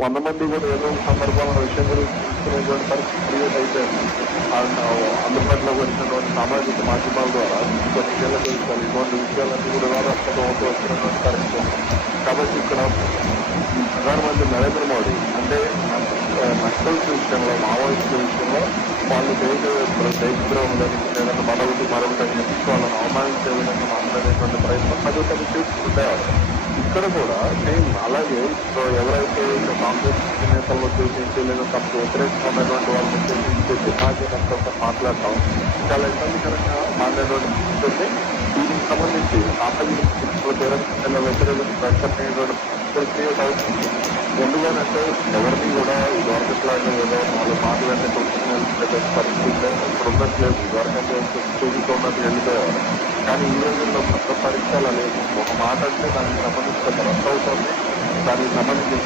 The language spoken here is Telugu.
100 మంది కూడా ఏదో ఒక సందర్భంలో విషయం గురించి తెలుసుకునేటువంటి పరిస్థితి క్రియేట్ అయిపోయింది. అందుబాటులో వచ్చినటువంటి సామాజిక మాధ్యమాల ద్వారా కొన్ని కీలక విషయాలు ఇటువంటి విషయాలన్నీ కూడా రాష్ట్రంలో వస్తున్నటువంటి పరిస్థితి. కాబట్టి ఇక్కడ ప్రధానమంత్రి నరేంద్ర మోడీ అంటే నక్సల్స్ విషయంలో, మావోయిస్టుల విషయంలో వాళ్ళు దేశద్రోహం లేదంటే మరొకటి అని చెప్పి వాళ్ళని అవమానించే విధంగా మాట్లాడేటువంటి ప్రయత్నం పదే పది చేస్తుండేవారు. ఇక్కడ కూడా సేమ్ అలాగే ఎవరైతే కాంగ్రెస్ నేతలను ఉద్దేశించి లేదా తమకు వ్యతిరేకంగా ఉన్నటువంటి వాళ్ళని ఉద్దేశించి దిమాజీనంతా మాట్లాడటం చాలా ఇబ్బందికరంగా మాట్లాడేటువంటి పరిస్థితి. దీనికి సంబంధించి సామాజిక వ్యతిరేక క్రియేట్ అవుతుంది. ఎందుకంటే ఎవరిని కూడా ఇదివరకట్లాగా ఏదో 4 మాటలన్నీ చూసుకునే పరిస్థితి ఇప్పుడు ఉండట్లేదు. ఇదివరకంటే చూసుకున్నట్టు వెళ్ళిపోయేవారు. కానీ ఈ రోజుల్లో కొత్త పరీక్షలు లేదు. ఒక మాట అంటే దానికి సంబంధించిన రద్దు అవుతుంది. దానికి సంబంధించిన